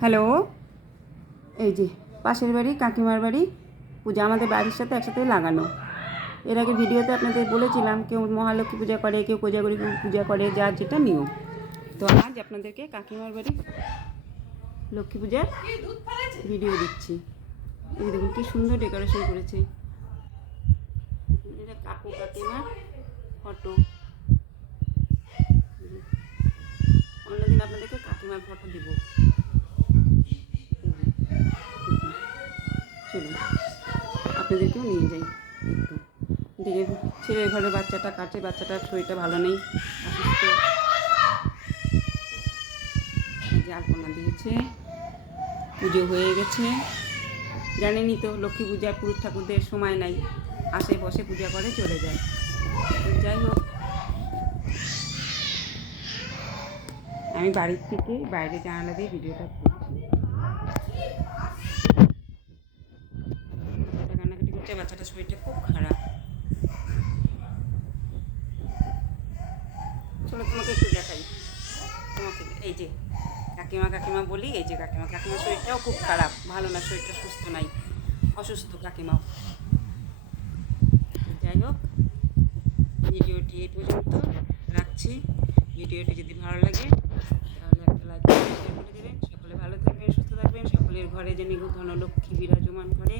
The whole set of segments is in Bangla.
হ্যালো? এই যে, পাশের বাড়ি, কাকিমার বাড়ি, পূজা আমাদের বাড়ির সাথে একসাথে লাগানো। এর আগে ভিডিওতে আপনাদের বলেছিলাম, কেউ মহালক্ষ্মী পূজা করে, কেউ কোজাগরি পূজা করে, যার যেটা নিয়ম। তো আজ আপনাদেরকে কাকিমার বাড়ি লক্ষ্মী পূজার ভিডিও দিচ্ছি। এই দেখুন, কি সুন্দর ডেকোরেশন করেছে। এটা কাকু কাকিমার ফটো ফটো দিব। চলুন, আপনাদেরকেও নিয়ে যাই একটু। দিকে ছেলের ঘরে বাচ্চাটা কাটে, বাচ্চাটার শরীরটা ভালো নেই, অসুস্থ। আলপনা দিয়েছে, পুজো হয়ে গেছে। জানেনই তো, লক্ষ্মী পূজার পুরুষ ঠাকুরদের সময় নাই বসে পূজা করে, চলে যায়। যাই হোক আমি বাড়ির থেকে বাইরে জানালা দিয়ে ভিডিওটা করছি। কান্নাকাটি করছে বাচ্চাটার শরীরটা খুব খারাপ। চলো তোমাকে একটু দেখাই। তোমাকে এই যে, কাকিমা কাকিমা বলি, এই যে কাকিমা কাকিমার শরীরটাও খুব খারাপ। ভালো না, শরীরটা সুস্থ নাই। অসুস্থ কাকিমাও। যাই হোক, ভিডিওটি এই পর্যন্ত। রাখছি। ভিডিওটি যদি ভালো লাগে তাহলে একটা লাইক শেয়ার করে দেবেন সকলে ভালো থাকবেন, সুস্থ থাকবেন। সকলের ঘরে যেন ধনলক্ষ্মী বিরাজমান করে,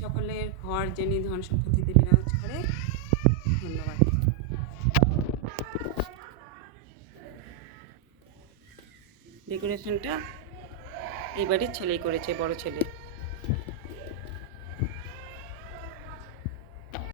সকলের ঘর যেন ধন সম্পত্তিতে বিরাজ করে, ধন্যবাদ। ডেকোরেশনটা এই ছেলেই করেছে, বড় ছেলে।